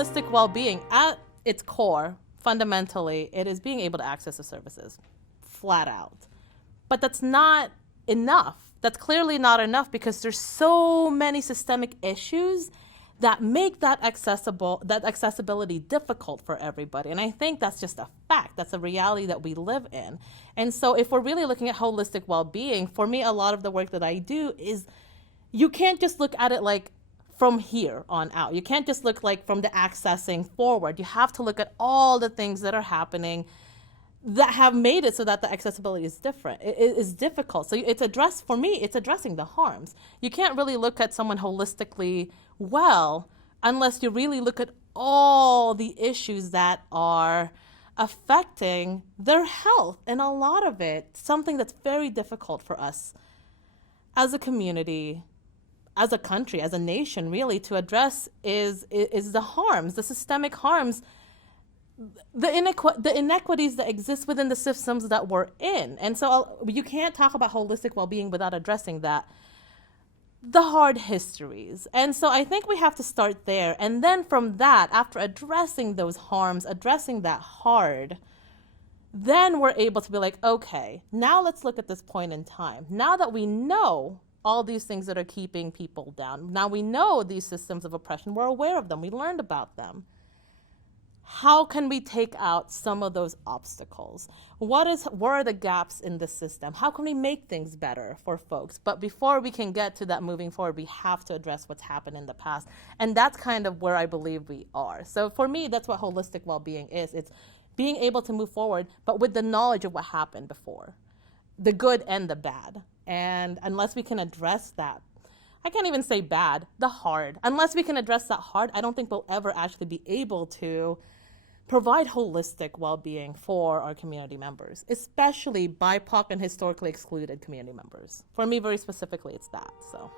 holistic well-being, at its core, fundamentally, it is being able to access the services, flat out. But that's not enough. That's clearly not enough because there's so many systemic issues that make that accessibility difficult for everybody. And I think that's just a fact. That's a reality that we live in. And so if we're really looking at holistic well-being, for me, a lot of the work that I do is you can't just look at it like from here on out. You can't just look like from the accessing forward. You have to look at all the things that are happening that have made it so that the accessibility is different. It is difficult. So for me, it's addressing the harms. You can't really look at someone holistically well unless you really look at all the issues that are affecting their health. And a lot of it, something that's very difficult for us as a community, as a country, as a nation, really, to address is the harms, the systemic harms, the inequities that exist within the systems that we're in. And so you can't talk about holistic well-being without addressing the hard histories. And so I think we have to start there. And then from that, after addressing those harms, addressing that hard, then we're able to be like, okay, now let's look at this point in time. Now that we know all these things that are keeping people down, now we know these systems of oppression, we're aware of them, we learned about them. How can we take out some of those obstacles? What are the gaps in the system? How can we make things better for folks? But before we can get to that moving forward, we have to address what's happened in the past. And that's kind of where I believe we are. So for me, that's what holistic well-being is. It's being able to move forward, but with the knowledge of what happened before, the good and the bad. And unless we can address that, I can't even say bad, the hard. Unless we can address that hard, I don't think we'll ever actually be able to provide holistic well-being for our community members, especially BIPOC and historically excluded community members. For me, very specifically, it's that, so.